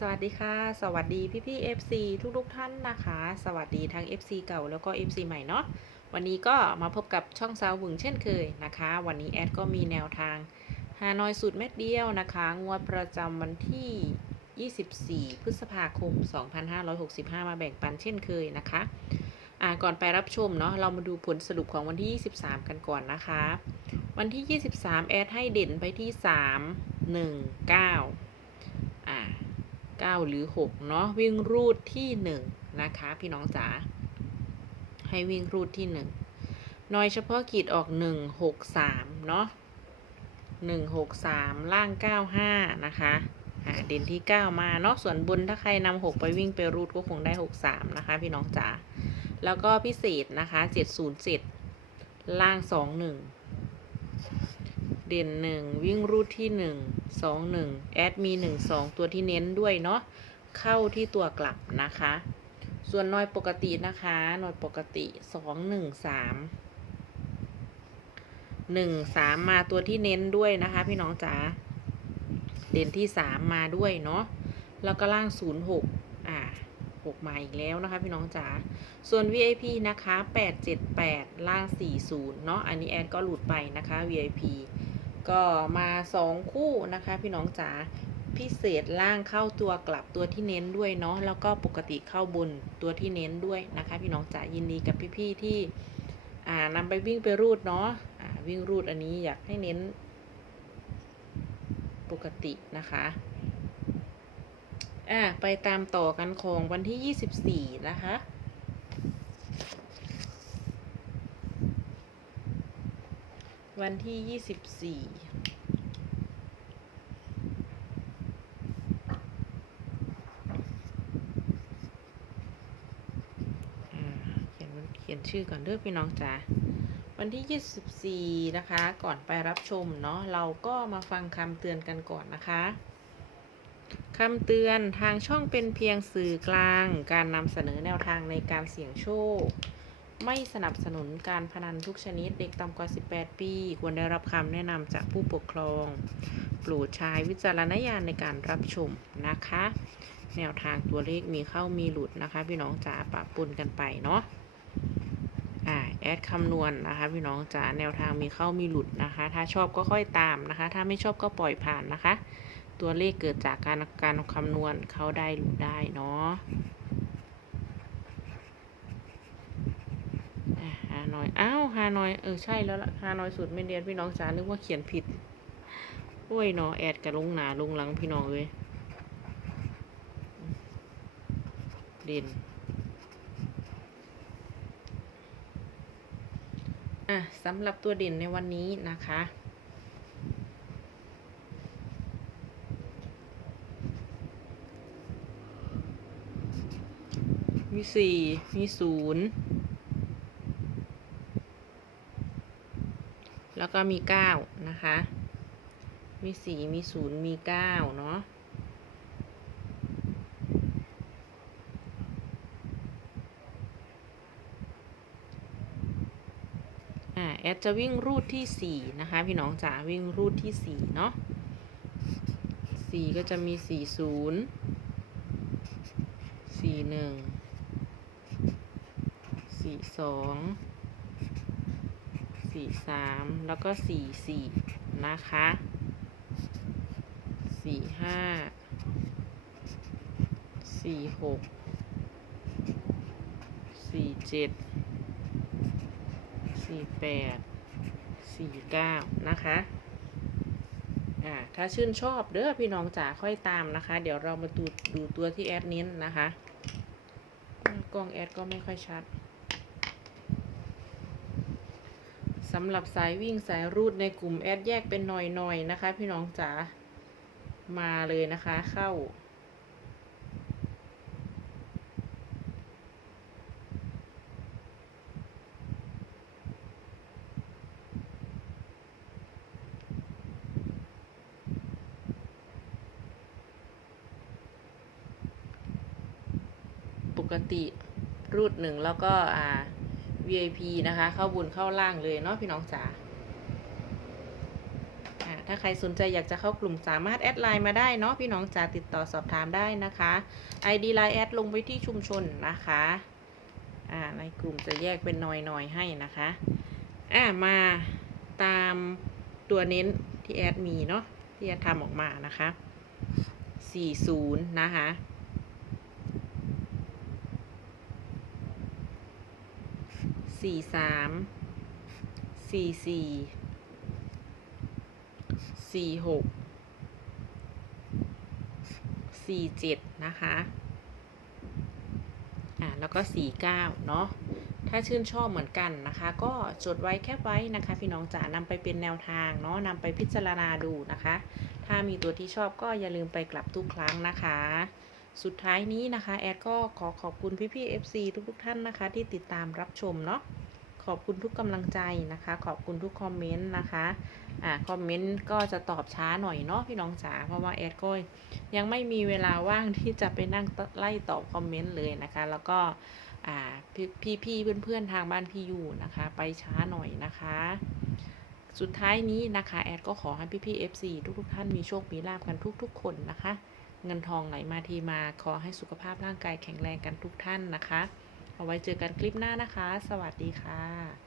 สวัสดีค่ะ สวัสดีพี่พี่ๆ FC ทุกทุกท่านนะคะ สวัสดีทั้ง FC เก่าแล้วก็ FC ใหม่เนาะวันนี้ก็มาพบกับช่องซาวหวึงเช่นเคยนะคะ วันนี้แอดก็มีแนวทางฮานอยสูตรเม็ดเดียวนะคะ งวดประจำวันที่ 24 พฤษภาคม 2565 มาแบ่งปันเช่นเคยนะคะอ่าก่อนไปรับชมเนาะเรามาดูผลสรุปของวันที่ 23 กันก่อนนะคะ วันที่ 23 แอดให้เด่นไปที่ 3 1 9อ่า 9 หรือ 6 เนาะวิ่งรูดที่ 1 นะคะ พี่น้องจ๋าให้วิ่งรูดที่ 1 น้อยเฉพาะกิจออก 1 6 3 เนาะ1 6 3 ล่าง 9 5 นะคะอ่าเด่นที่ 9 มาเนาะส่วนบนถ้าใครนำ6 ไปวิ่งไปรูดก็คงได้ 6 3 นะคะ พี่น้องจ๋าแล้วก็พิเศษนะคะ 707 ล่าง 2 1 เด่นหนึ่งวิ่งรูดที่หนึ่งสองหนึ่งแอดมีหนึ่งสองตัวที่เน้นด้วยเนาะเข้าที่ตัวกลับนะคะ ส่วนนอยปกตินะคะนอยปกติสองหนึ่งสามหนึ่งสามมาตัวที่เน้นด้วยนะคะ พี่น้องจ๋าเด่นที่สามมาด้วยเนาะแล้วก็ล่างศูนย์หกอ่าหกมาอีกแล้วนะคะพี่น้องจ๋า ส่วน VIP นะคะ 878 ล่าง 40 เนาะ อันนี้แอดก็หลุดไปนะคะ VIP ก็มา2คู่นะคะ พี่น้องจ๋าพิเศษล่างเข้าตัวกลับตัวที่เน้นด้วยเนาะแล้วก็ปกติเข้าบนตัวที่เน้นด้วยนะคะ พี่น้องจ๋ายินดีกับพี่ๆที่อ่านำไปวิ่งไปรูดเนาะอ่าวิ่งรูดอันนี้อยากให้เน้น ปกตินะคะอะไปตามต่อกันของวันที่ 24 นะคะ วันที่24อ่าเขียนวันเขียนชื่อก่อนเด้อพี่น้องจ๋าวันที่ 24 นะคะ ก่อนไปรับชมเนาะเราก็มาฟังคำเตือนกันก่อนนะคะคำเตือนทางช่องเป็นเพียงสื่อกลาง การนำเสนอแนวทางในการเสี่ยงโชค ไม่สนับสนุนการพนันทุกชนิด เด็กต่ำกว่า 18 ปี ควรได้รับคำแนะนำจากผู้ปกครอง โปรดใช้วิจารณญาณในการรับชมนะคะ แนวทางตัวเลขมีเข้ามีหลุดนะคะ พี่น้องจ๋าปะปนกันไปเนาะอ่าแอดคำนวณนะคะ พี่น้องจ๋าแนวทางมีเข้ามีหลุดนะคะ ถ้าชอบก็ค่อยตามนะคะ ถ้าไม่ชอบก็ปล่อยผ่านนะคะ ตัวเลขเกิดจากการการคำนวณเข้าได้หลุดได้เนาะอะฮานอยอ้าวฮานอยเออใช่แล้วล่ะฮานอยสุดไม่เรียนพี่น้องจ๋านึกว่าเขียนผิดโอ้ยนาะแอดกับลุงหนาลุงหลังพี่น้องเลยเด่นอะสำหรับตัวเด่นในวันนี้นะคะมีสี่มีศูนย์ แล้วก็มีเก้านะคะ มีสี่มีศูนย์มีเก้าเนาะอ่าแอดจะวิ่งรูดที่สี่นะคะ พี่น้องจ๋าวิ่งรูดที่สี่เนาะสี่ก็จะมีสี่ศูนย์สี่หนึ่ง สี่สามแล้วก็สี่สี่นะคะสี่ห้าสี่หกสี่เจ็ดสี่แปดสี่เก้านะคะอ่าถ้าชื่นชอบเด้อพี่น้องจ๋าค่อยตามนะคะ เดี๋ยวเรามาดูดูตัวที่แอดเน้นนะคะ กล้องแอดก็ไม่ค่อยชัด สำหรับสายวิ่งสายรูดในกลุ่มแอดแยกเป็นหน่อยๆนะคะ พี่น้องจ๋ามาเลยนะคะเข้า ปกติรูดหนึ่งแล้วก็อ่า VIP นะคะ เข้าบุญเข้าล่างเลยเนาะพี่น้องจ๋าถ้าใครสนใจอยากจะเข้ากลุ่มสามารถแอดไลน์มาได้เนาะพี่น้องจะติดต่อสอบถามได้นะคะ ID ไลน์แอดลงไปที่ชุมชนนะคะอ่าในกลุ่มจะแยกเป็นหน่อยๆให้นะคะอ่ามาตามตัวเน้นที่แอดมีเนาะที่แอดทำออกมานะคะ 40 นะคะ สี่สามสี่สี่สี่หกสี่เจ็ดนะคะ อ่าแล้วก็สี่เก้าเนาะถ้าชื่นชอบเหมือนกันนะคะ ก็จดไว้แคปไว้นะคะ พี่น้องจ๋านำไปเป็นแนวทางเนาะนำไปพิจารณาดูนะคะ ถ้ามีตัวที่ชอบก็อย่าลืมไปกลับทุกครั้งนะคะ สุดท้ายนี้นะคะ แอดก็ขอขอบคุณพี่ๆ FC ทุกๆ ท่านนะคะ ที่ติดตามรับชมเนาะขอบคุณทุกกำลังใจนะคะ ขอบคุณทุกคอมเมนต์นะคะอ่าคอมเมนต์ก็จะตอบช้าหน่อยเนาะพี่น้องจ๋าเพราะว่าแอดก็ยังไม่มีเวลาว่างที่จะไปนั่งไล่ตอบคอมเมนต์เลยนะคะ แล้วก็อ่าพี่พี่ๆเพื่อนๆทางบ้านพี่อยู่นะคะ ไปช้าหน่อยนะคะ สุดท้ายนี้นะคะ แอดก็ขอให้พี่ๆ FC ทุกๆ ท่านมีโชค มีลาบกันทุก ๆ คนนะคะ เงินทองไหลมาทีมาขอให้สุขภาพร่างกายแข็งแรงกันทุกท่านนะคะ เอาไว้เจอกันคลิปหน้านะคะ สวัสดีค่ะ